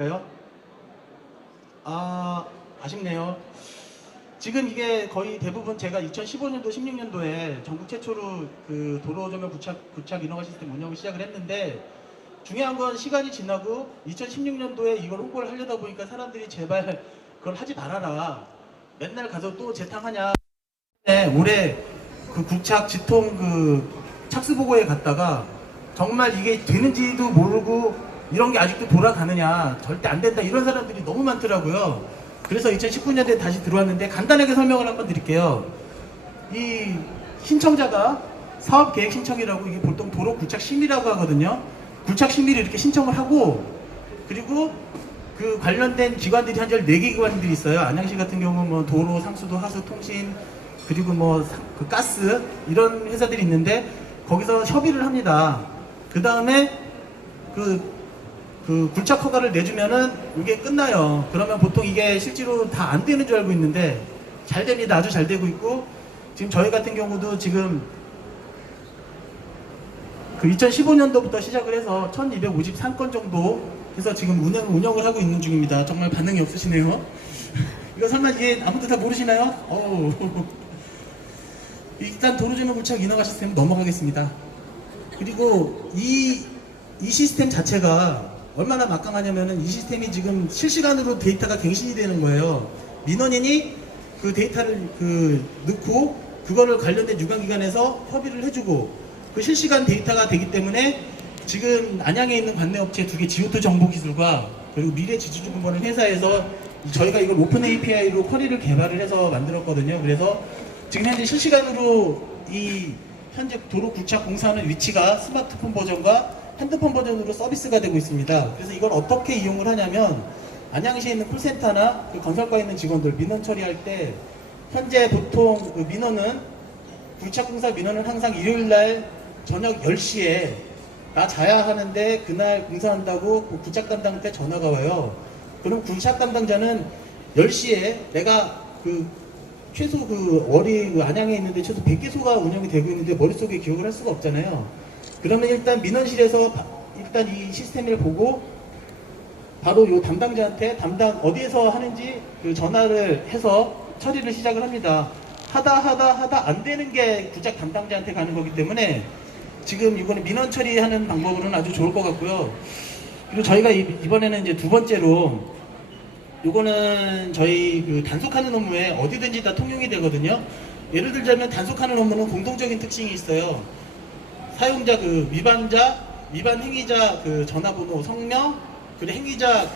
요 아쉽네요. 지금 이게 거의 대부분 제가 2015년도, 16년도에 전국 최초로 그 도로조명 부착 인허가 시스템 운영을 시작을 했는데, 중요한 건 시간이 지나고 2016년도에 이걸 홍보를 하려다 보니까 사람들이 제발 그걸 하지 말아라. 맨날 가서 또 재탕하냐. 올해 그 국착 지통 그 착수 보고에 갔다가 정말 이게 되는지도 모르고 이런 게 아직도 돌아가느냐, 절대 안 된다, 이런 사람들이 너무 많더라고요. 그래서 2019년도에 다시 들어왔는데 간단하게 설명을 한번 드릴게요. 이 신청자가 사업계획 신청이라고, 이게 보통 도로 굴착 심의라고 하거든요. 굴착 심의를 이렇게 신청을 하고, 그리고 그 관련된 기관들이 한 14개 기관들이 있어요. 안양시 같은 경우는 뭐 도로, 상수도, 하수, 통신, 그리고 뭐 그 가스, 이런 회사들이 있는데 거기서 협의를 합니다. 그 다음에 그 굴착 허가를 내주면은 이게 끝나요. 그러면 보통 이게 실제로 다 안 되는 줄 알고 있는데 잘 됩니다. 아주 잘 되고 있고, 지금 저희 같은 경우도 지금 그 2015년도부터 시작을 해서 1253건 정도 해서 지금 운영을 하고 있는 중입니다. 정말 반응이 없으시네요. 이거 설마 이게 아무도 다 모르시나요? 일단 도로조명 굴착 인허가 시스템 넘어가겠습니다. 그리고 이 시스템 자체가 얼마나 막강하냐면은, 이 시스템이 지금 실시간으로 데이터가 갱신이 되는 거예요. 민원인이 그 데이터를 넣고 그거를 관련된 유관기관에서 협의를 해주고, 그 실시간 데이터가 되기 때문에 지금 안양에 있는 관내업체 2개, 지오토 정보기술과 그리고 미래지주증권을 회사에서 저희가 이걸 오픈 API로 쿼리를 개발을 해서 만들었거든요. 그래서 지금 현재 실시간으로 이 현재 도로 굴착 공사하는 위치가 스마트폰 버전과 핸드폰 버전으로 서비스가 되고 있습니다. 그래서 이걸 어떻게 이용을 하냐면, 안양시에 있는 콜센터나 그 건설과에 있는 직원들 민원 처리할 때, 현재 보통 그 민원은, 굴착 공사 민원은 항상 일요일날 저녁 10시에 나 자야 하는데 그날 공사한다고 그 굴착 담당한테 전화가 와요. 그럼 굴착 담당자는 10시에 내가 최소 월이 안양에 있는데 최소 100개소가 운영이 되고 있는데 머릿속에 기억을 할 수가 없잖아요. 그러면 일단 민원실에서 일단 이 시스템을 보고 바로 요 담당자한테 어디에서 하는지 전화를 해서 처리를 시작을 합니다. 하다 안 되는 게 굴착 담당자한테 가는 거기 때문에 지금 이거는 민원 처리하는 방법으로는 아주 좋을 것 같고요. 그리고 저희가 이번에는 이제 두 번째로, 요거는 저희 단속하는 업무에 어디든지 다 통용이 되거든요. 예를 들자면 단속하는 업무는 공통적인 특징이 있어요. 사용자 위반 행위자 전화번호, 성명, 그리고 행위자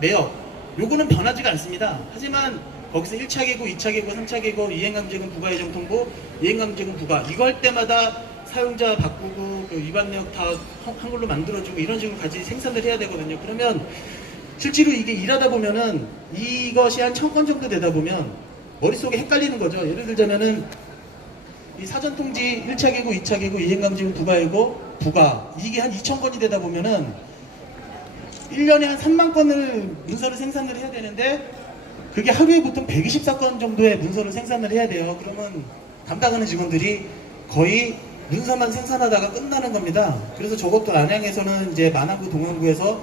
내역, 요거는 변하지가 않습니다. 하지만 거기서 1차 계고, 2차 계고, 3차 계고, 이행감지금 부과 예정 통보, 이행감지금 부과, 이거 할 때마다 사용자 바꾸고 위반 내역 다 한글로 만들어주고 이런 식으로 같이 생산을 해야 되거든요. 그러면 실제로 이게 일하다 보면은 이것이 한 1000건 정도 되다 보면 머릿속에 헷갈리는 거죠. 예를 들자면은 이 사전 통지 1차 계고, 2차 계고, 이행감지금 부과이고 부과, 이게 한 2000건이 되다 보면은 1년에 한 3만 건을 문서를 생산을 해야 되는데, 그게 하루에 보통 124건 정도의 문서를 생산을 해야 돼요. 그러면 담당하는 직원들이 거의 문서만 생산하다가 끝나는 겁니다. 그래서 저것도 안양에서는 이제 만안구, 동안구에서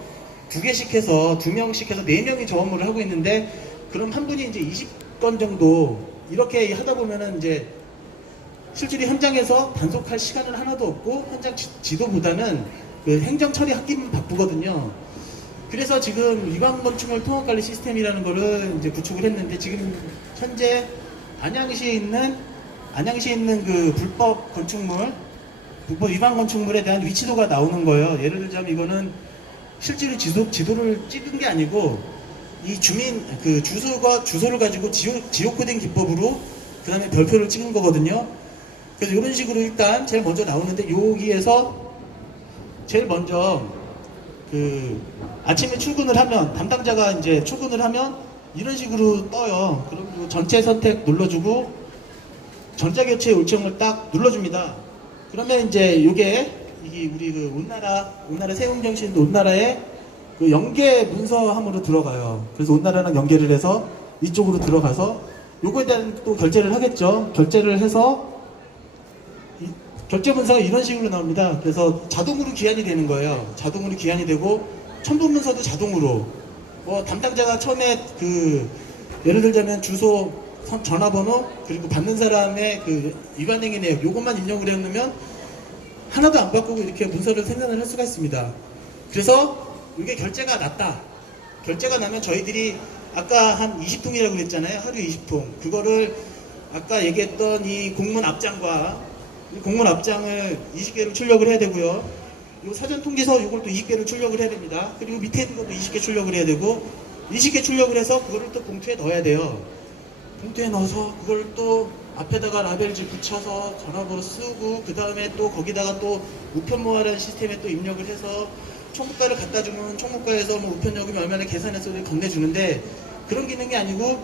2개씩 해서 2명씩 해서 4명이 저 업무를 하고 있는데, 그럼 한 분이 이제 20건 정도 이렇게 하다 보면은 이제 실제로 현장에서 단속할 시간은 하나도 없고 현장 지도보다는 행정 처리 하기만 바쁘거든요. 그래서 지금 위반 건축물 통합관리 시스템이라는 거를 이제 구축을 했는데, 지금 현재 안양시에 있는 불법 위반 건축물에 대한 위치도가 나오는 거예요. 예를 들자면 이거는 실제로 지도를 찍은 게 아니고, 이 주민 주소를 가지고 지오코딩 기법으로 그 다음에 별표를 찍은 거거든요. 그래서 이런 식으로 일단 제일 먼저 나오는데, 여기에서 제일 먼저 아침에 출근을 하면, 담당자가 이제 출근을 하면 이런 식으로 떠요. 그럼 전체 선택 눌러주고 전자교체 요청을 딱 눌러줍니다. 그러면 이제 이게 우리 온나라 세운정신 온나라의 연계 문서함으로 들어가요. 그래서 온나라랑 연계를 해서 이쪽으로 들어가서 요거에 대한 또 결제를 하겠죠. 결제를 해서 결제 문서가 이런 식으로 나옵니다. 그래서 자동으로 기한이 되는 거예요. 자동으로 기한이 되고 첨부문서도 자동으로 뭐 담당자가 처음에 그 예를 들자면 주소, 전화번호 그리고 받는 사람의 그 위반행위 내역 요것만 입력을 해놓으면 하나도 안 바꾸고 이렇게 문서를 생산을 할 수가 있습니다. 그래서 이게 결제가 났다. 결제가 나면 저희들이 아까 한 20통이라고 그랬잖아요. 하루에 20통. 그거를 아까 얘기했던 이 공문 앞장과 이 공문 앞장을 20개를 출력을 해야 되고요. 요 사전 통지서 요걸 또 20개를 출력을 해야 됩니다. 그리고 밑에 있는 것도 20개 출력을 해야 되고 20개 출력을 해서 그거를 또 봉투에 넣어야 돼요. 봉투에 넣어서 그걸 또 앞에다가 라벨지 붙여서 전화번호 쓰고 그 다음에 또 거기다가 또 우편모아라는 시스템에 또 입력을 해서 총무과를 갖다 주면 총무과에서 뭐 우편요금이 얼마나 계산해서 건네주는데 그런 기능이 아니고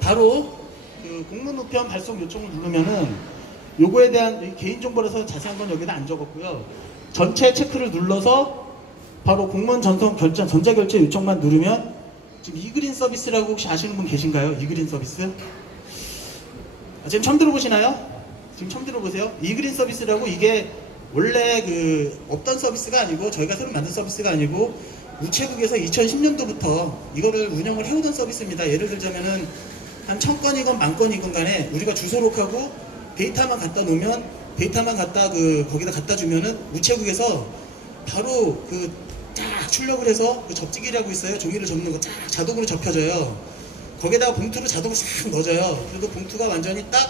바로 그 공문 우편 발송 요청을 누르면은 요거에 대한 개인정보라서 자세한 건 여기다 안 적었고요. 전체 체크를 눌러서 바로 공무원 전송 결제 전자결제 요청만 누르면 지금 이그린 서비스라고 혹시 아시는 분 계신가요? 이그린 서비스? 지금 처음 들어보시나요? 지금 처음 들어보세요? 이그린 서비스라고 이게 원래 그 없던 서비스가 아니고 저희가 새로 만든 서비스가 아니고 우체국에서 2010년도부터 이거를 운영을 해오던 서비스입니다. 예를 들자면은 한 1000건이건 10,000건이건 간에 우리가 주소록하고 데이터만 갖다 놓으면 데이터만 갖다 거기다 갖다 주면은 우체국에서 바로 쫙 출력을 해서 그 접지기라고 있어요. 종이를 접는 거 쫙 자동으로 접혀져요. 거기다가 봉투를 자동으로 싹 넣어줘요. 그리고 봉투가 완전히 딱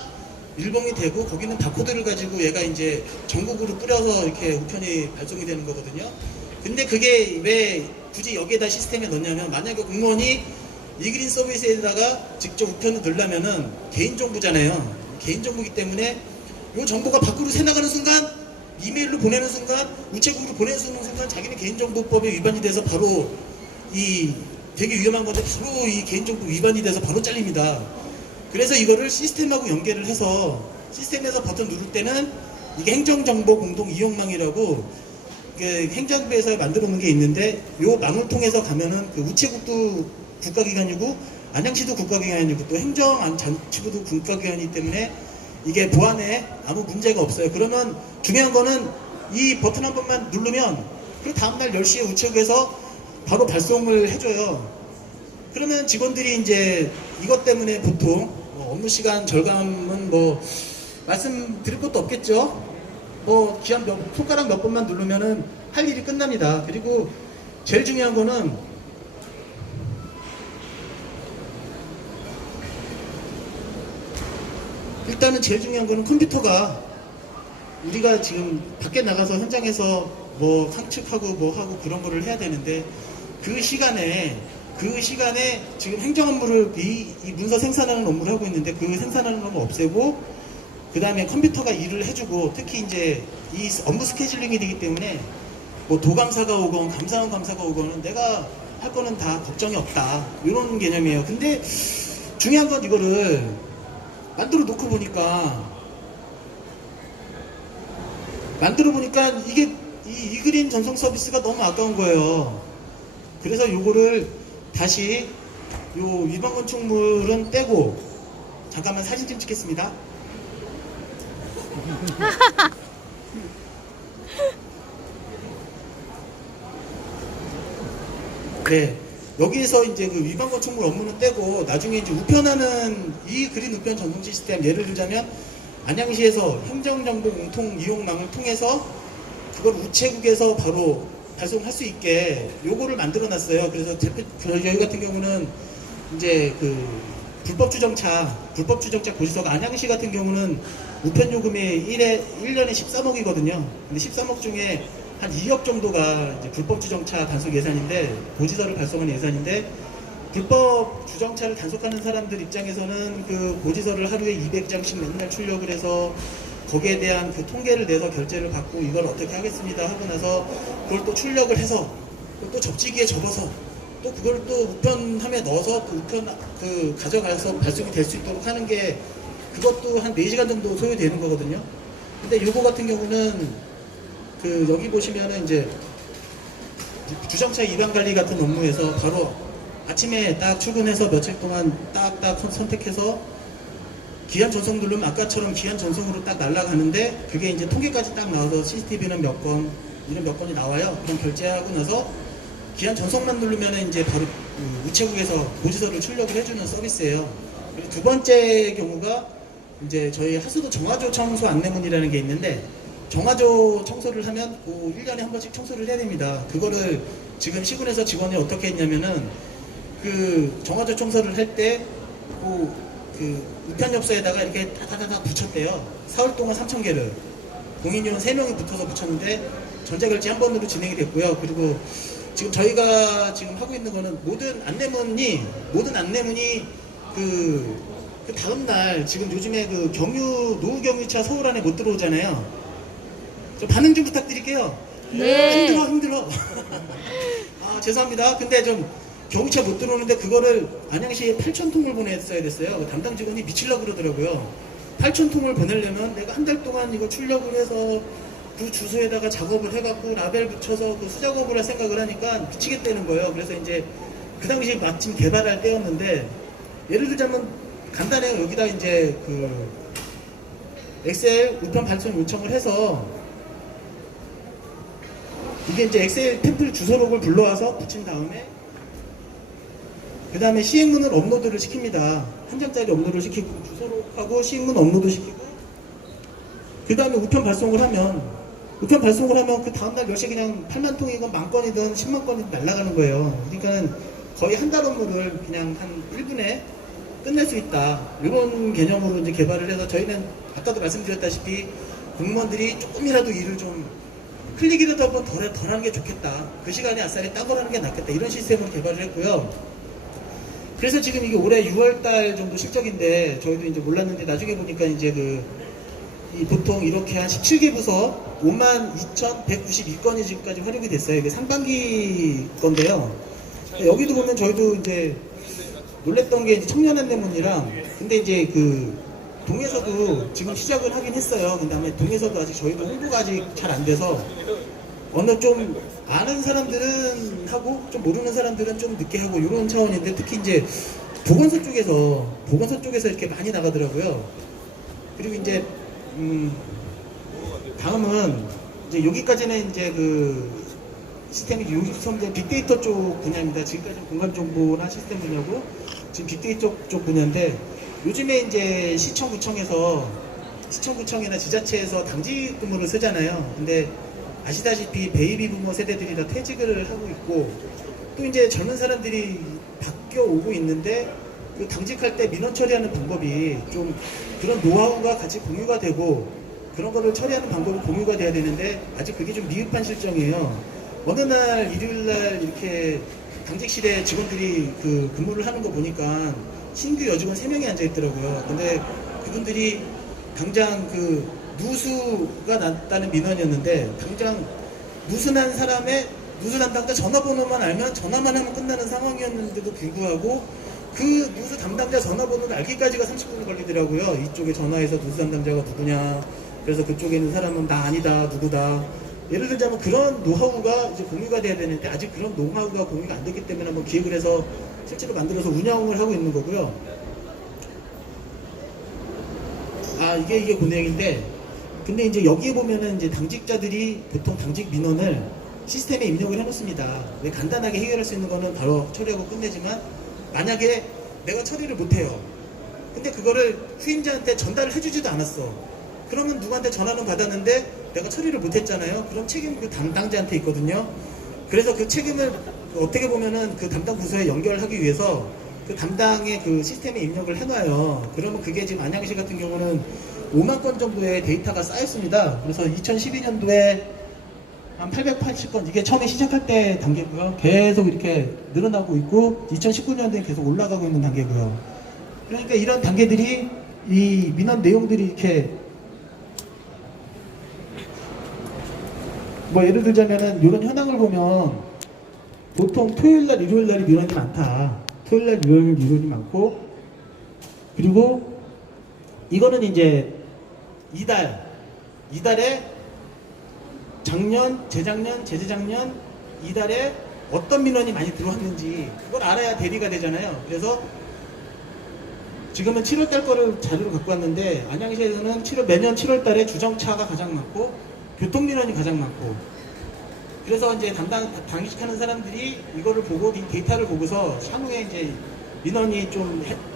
밀봉이 되고 거기는 바코드를 가지고 얘가 이제 전국으로 뿌려서 이렇게 우편이 발송이 되는 거거든요. 근데 그게 왜 굳이 여기에다 시스템에 넣냐면 만약에 공무원이 이그린 서비스에다가 직접 우편을 넣으려면은 개인정보잖아요. 개인정보이기 때문에 이 정보가 밖으로 새나가는 순간 이메일로 보내는 순간 우체국으로 보내는 순간 자기는 개인정보법에 위반이 돼서 바로 이 되게 위험한 건데 바로 이 개인정보 위반이 돼서 바로 잘립니다. 그래서 이거를 시스템하고 연계를 해서 시스템에서 버튼 누를 때는 이게 행정정보 공동 이용망이라고 행정부에서 만들어 놓은 게 있는데 요 망을 통해서 가면은 그 우체국도 국가기관이고 안양시도 국가기관이고 또 행정자치부도 국가기관이기 때문에 이게 보안에 아무 문제가 없어요. 그러면 중요한 거는 이 버튼 한 번만 누르면 그 다음날 10시에 우체국에서 바로 발송을 해줘요. 그러면 직원들이 이제 이것 때문에 보통 업무 시간 절감은 뭐 말씀드릴 것도 없겠죠. 뭐 기한 손가락 몇 번만 누르면은 할 일이 끝납니다. 그리고 제일 중요한 거는 일단은 제일 중요한 거는 컴퓨터가 우리가 지금 밖에 나가서 현장에서 뭐 상측하고 뭐 하고 그런 거를 해야 되는데 그 시간에 지금 행정 업무를 이 문서 생산하는 업무를 하고 있는데 그 생산하는 업무 없애고 그 다음에 컴퓨터가 일을 해주고 특히 이제 이 업무 스케줄링이 되기 때문에 뭐 도감사가 오건 감사원 감사가 오건 내가 할 거는 다 걱정이 없다 이런 개념이에요. 근데 중요한 건 이거를 만들어 놓고 보니까 이게 이그린 전송 서비스가 너무 아까운 거예요. 그래서 요거를 다시 요 위반 건축물은 떼고 잠깐만 사진 좀 찍겠습니다. 네, 여기에서 이제 그 위반 건축물 업무는 떼고 나중에 이제 우편하는 이 그린 우편 전송 시스템 예를 들자면 안양시에서 행정정보 공통 이용망을 통해서 그걸 우체국에서 바로 발송할 수 있게 요거를 만들어 놨어요. 그래서 저희 같은 경우는 이제 그 불법 주정차 고지서가 안양시 같은 경우는 우편 요금이 1년에 13억이거든요. 근데 13억 중에 한 2억 정도가 이제 불법 주정차 단속 예산인데 고지서를 발송하는 예산인데 불법 주정차를 단속하는 사람들 입장에서는 그 고지서를 하루에 200장씩 맨날 출력을 해서 거기에 대한 그 통계를 내서 결제를 받고 이걸 어떻게 하겠습니다 하고 나서 그걸 또 출력을 해서 또 접지기에 접어서 또 그걸 또 우편함에 넣어서 그 우편 가져가서 발송이 될 수 있도록 하는 게 그것도 한 4시간 정도 소요되는 거거든요. 근데 요거 같은 경우는 여기 보시면은 이제 주정차 위반 관리 같은 업무에서 바로 아침에 딱 출근해서 며칠 동안 딱딱 선택해서 기한 전송 누르면 아까처럼 기한 전송으로 딱 날아가는데 그게 이제 통계까지 딱 나와서 CCTV는 몇 건, 이런 몇 건이 나와요. 그럼 결제하고 나서 기한 전송만 누르면 이제 바로 그 우체국에서 고지서를 출력을 해주는 서비스예요. 그리고 두 번째 경우가 이제 저희 하수도 정화조 청소 안내문이라는 게 있는데, 정화조 청소를 하면 그 1년에 한 번씩 청소를 해야 됩니다. 그거를 지금 시군에서 직원이 어떻게 했냐면은 그 정화조 청소를 할 때 그 우편엽서에다가 이렇게 다다다다 붙였대요. 사흘 동안 3,000개를 공인요원 3명이 붙어서 붙였는데 전자결제 한 번으로 진행이 됐고요. 그리고 지금 저희가 지금 하고 있는 거는 모든 안내문이 그 다음날 지금 요즘에 그 노후 경유차 서울 안에 못 들어오잖아요. 좀 반응 좀 부탁드릴게요. 네. 힘들어. 아, 죄송합니다. 근데 좀 경유차 못 들어오는데 그거를 안양시에 8,000통을 보냈어야 됐어요. 그 담당 직원이 미치려고 그러더라고요. 8,000통을 보내려면 내가 한 달 동안 이거 출력을 해서 그 주소에다가 작업을 해갖고 라벨 붙여서 그 수작업을 할 생각을 하니까 미치겠다는 거예요. 그래서 이제 그 당시 마침 개발할 때였는데, 예를 들자면 간단해요. 여기다 이제 그 엑셀 우편 발송 요청을 해서 이게 이제 엑셀 템플 주소록을 불러와서 붙인 다음에 그 다음에 시행문을 업로드를 시킵니다. 한 장짜리 업로드를 시키고 주소록하고 시행문 업로드 시키고 그 다음에 우편 발송을 하면 그 다음날 몇시 그냥 8만 통이건 10,000건이든 10만 건이든 날아가는 거예요. 그러니까는 거의 한 달 업무를 그냥 한 1분에 끝낼 수 있다. 이런 개념으로 이제 개발을 해서 저희는 아까도 말씀드렸다시피 공무원들이 조금이라도 일을 좀 클릭이라도 한번 덜 하는 게 좋겠다. 그 시간에 아싸리 딴 걸 하는 게 낫겠다. 이런 시스템으로 개발을 했고요. 그래서 지금 이게 올해 6월달 정도 실적인데 저희도 이제 몰랐는데 나중에 보니까 이제 보통 이렇게 한 17개 부서 52,192건이 지금까지 활용이 됐어요. 이게 상반기 건데요. 여기도 보면 저희도 이제 놀랬던 게 이제 청년 안내문이랑, 근데 이제 그 동에서도 지금 시작을 하긴 했어요. 그 다음에 동에서도 아직 저희도 홍보가 아직 잘 안 돼서 어느 좀 아는 사람들은 하고 좀 모르는 사람들은 좀 늦게 하고 이런 차원인데, 특히 이제 보건소 쪽에서 이렇게 많이 나가더라고요. 그리고 이제 다음은 이제 여기까지는 이제 그 시스템이 요즘에 빅데이터 쪽 분야입니다. 지금까지는 공간정보나 시스템 분야고 지금 빅데이터 쪽 분야인데, 요즘에 이제 시청구청이나 지자체에서 당직 근무를 쓰잖아요. 근데 아시다시피 베이비 부모 세대들이 다 퇴직을 하고 있고, 또 이제 젊은 사람들이 바뀌어 오고 있는데 그 당직할 때 민원 처리하는 방법이 좀 그런 노하우가 같이 공유가 되고 그런 거를 처리하는 방법이 공유가 돼야 되는데 아직 그게 좀 미흡한 실정이에요. 어느 날 일요일 날 이렇게 당직실에 직원들이 그 근무를 하는 거 보니까 신규 여직원 3명이 앉아 있더라고요. 근데 그분들이 당장 그 누수가 났다는 민원이었는데, 당장 누수난 사람의 누수 담당자 전화번호만 알면 전화만 하면 끝나는 상황이었는데도 불구하고 그 누수 담당자 전화번호를 알기까지가 30분이 걸리더라고요. 이쪽에 전화해서 누수 담당자가 누구냐, 그래서 그쪽에 있는 사람은 나 아니다, 누구다. 예를 들자면 그런 노하우가 이제 공유가 돼야 되는데 아직 그런 노하우가 공유가 안 됐기 때문에 한번 기획을 해서 실제로 만들어서 운영을 하고 있는 거고요. 아, 이게 그 내용인데, 근데 이제 여기에 보면은 이제 당직자들이 보통 당직 민원을 시스템에 입력을 해놓습니다. 왜 간단하게 해결할 수 있는 거는 바로 처리하고 끝내지만, 만약에 내가 처리를 못해요. 근데 그거를 후임자한테 전달을 해주지도 않았어. 그러면 누구한테 전화는 받았는데 내가 처리를 못했잖아요. 그럼 책임 그 담당자한테 있거든요. 그래서 그 책임을 어떻게 보면은 그 담당 부서에 연결하기 위해서 그 담당의 그 시스템에 입력을 해놔요. 그러면 그게 지금 안양시 같은 경우는 5만 건 정도의 데이터가 쌓였습니다. 그래서 2012년도에 한 880건, 이게 처음에 시작할 때 단계고요. 계속 이렇게 늘어나고 있고 2019년도에 계속 올라가고 있는 단계고요. 그러니까 이런 단계들이, 이 민원 내용들이 이렇게 뭐 예를 들자면은 이런 현황을 보면 보통 토요일날 일요일날이 민원이 많다. 토요일날 일요일 민원이 많고, 그리고 이거는 이제 이달에 작년, 재작년, 재재작년 이달에 어떤 민원이 많이 들어왔는지 그걸 알아야 대비가 되잖아요. 그래서 지금은 7월달 거를 자료로 갖고 왔는데, 안양시에서는 매년 7월달에 주정차가 가장 많고 교통민원이 가장 많고, 그래서 이제 당직하는 사람들이 이거를 보고 이 데이터를 보고서 향후에 이제 민원이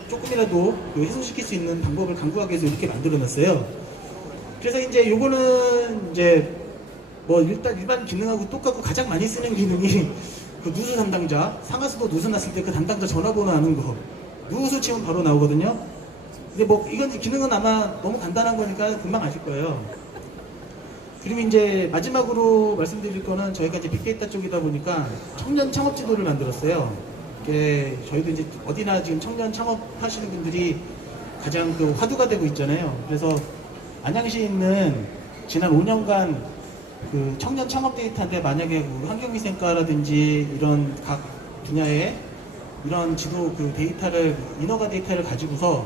조금이라도 그 해소시킬 수 있는 방법을 강구하기 위해서 이렇게 만들어놨어요. 그래서 이제 요거는 이제 뭐 일반 기능하고 똑같고 가장 많이 쓰는 기능이 그 누수 담당자, 상하수도 누수 났을 때 그 담당자 전화번호 아는 거, 누수 치면 바로 나오거든요. 근데 뭐 이건 기능은 아마 너무 간단한 거니까 금방 아실 거예요. 그리고 이제 마지막으로 말씀드릴 거는 저희가 이제 빅데이터 쪽이다 보니까 청년 창업 지도를 만들었어요. 이게 저희도 이제 어디나 지금 청년 창업하시는 분들이 가장 그 화두가 되고 있잖아요. 그래서 안양시에 있는 지난 5년간 그 청년 창업 데이터인데 만약에 그 환경위생과라든지 이런 각 분야의 이런 지도 그 데이터를 인허가 데이터를 가지고서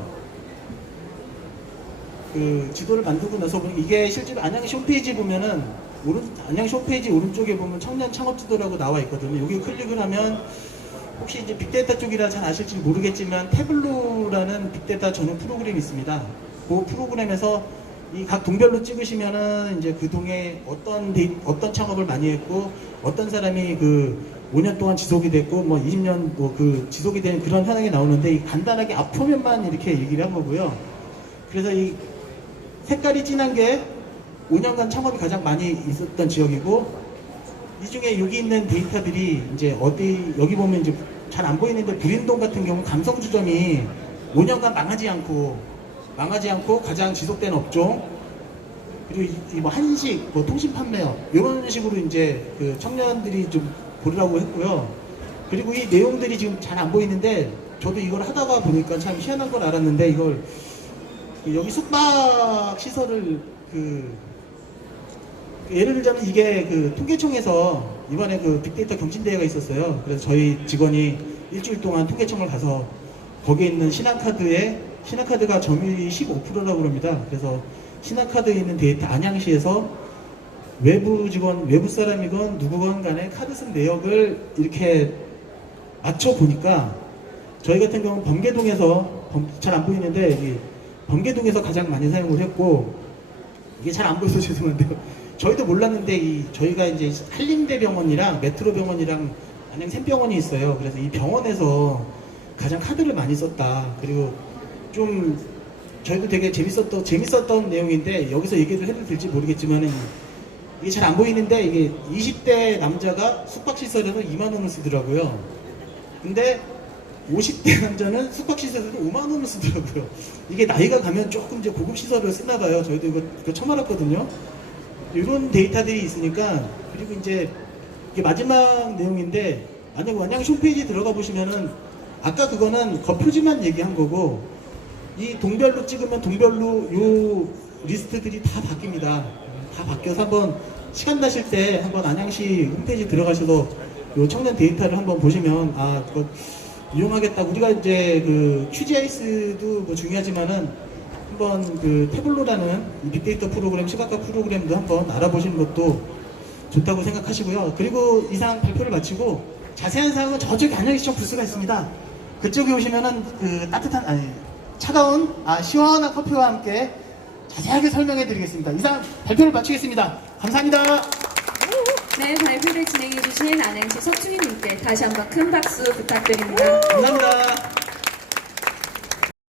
그 지도를 만들고 나서 이게 실제로 안양시 홈페이지 보면은 안양시 홈페이지 오른쪽에 보면 청년 창업 지도라고 나와 있거든요. 여기 클릭을 하면 혹시 이제 빅데이터 쪽이라 잘 아실지 모르겠지만 태블로라는 빅데이터 전용 프로그램이 있습니다. 그 프로그램에서 이 각 동별로 찍으시면은 이제 그 동에 어떤 창업을 많이 했고 어떤 사람이 그 5년 동안 지속이 됐고 뭐 20년 뭐 그 지속이 된 그런 현황이 나오는데 이 간단하게 앞표면만 이렇게 얘기를 한 거고요. 그래서 이 색깔이 진한 게 5년간 창업이 가장 많이 있었던 지역이고 이 중에 여기 있는 데이터들이 이제 여기 보면 이제 잘 안 보이는데 불인동 같은 경우 감성주점이 5년간 망하지 않고 가장 지속된 업종 그리고 뭐 한식, 뭐 통신 판매업 이런 식으로 이제 그 청년들이 좀 보려고 했고요. 그리고 이 내용들이 지금 잘 안 보이는데 저도 이걸 하다가 보니까 참 희한한 걸 알았는데 이걸 여기 숙박 시설을 예를 들자면 이게 그 통계청에서 이번에 그 빅데이터 경진대회가 있었어요. 그래서 저희 직원이 일주일 동안 통계청을 가서 거기에 있는 신한카드가 점유율이 15%라고 그럽니다. 그래서 신한카드에 있는 데이터 안양시에서 외부 직원, 외부 사람이건 누구건 간에 카드 쓴 내역을 이렇게 맞춰보니까 저희 같은 경우는 범계동에서 잘 안 보이는데 범계동에서 가장 많이 사용을 했고 이게 잘 안 보여서 죄송한데요. 저희도 몰랐는데 저희가 이제 한림대병원이랑 메트로병원이랑 안양 샘병원이 있어요. 그래서 이 병원에서 가장 카드를 많이 썼다. 그리고 좀 저희도 되게 재밌었던 내용인데 여기서 얘기를 해도 될지 모르겠지만 이게 잘 안 보이는데 이게 20대 남자가 숙박시설에서 2만 원을 쓰더라고요. 근데 50대 남자는 숙박시설에서 5만 원을 쓰더라고요. 이게 나이가 가면 조금 이제 고급 시설을 쓰나 봐요. 저희도 이거 처음 알았거든요. 이런 데이터들이 있으니까 그리고 이제 이게 마지막 내용인데 만약 안양시 홈페이지 들어가 보시면은 아까 그거는 겉표지만 얘기한 거고 이 동별로 찍으면 동별로 요 리스트들이 다 바뀝니다. 다 바뀌어서 한번 시간 나실 때 한번 안양시 홈페이지 들어가셔서 요 청년 데이터를 한번 보시면 그거 이용하겠다. 우리가 이제 그 QGIS도 뭐 중요하지만은 한번 그 태블로라는 빅데이터 프로그램, 시각화 프로그램도 한번 알아보시는 것도 좋다고 생각하시고요. 그리고 이상 발표를 마치고 자세한 사항은 저쪽에 안양시청 부스가 있습니다. 그쪽에 오시면은 그 차가운 시원한 커피와 함께 자세하게 설명해 드리겠습니다. 이상 발표를 마치겠습니다. 감사합니다. 네, 발표를 진행해 주신 안양시 석준희님께 다시 한번 큰 박수 부탁드립니다. 감사합니다.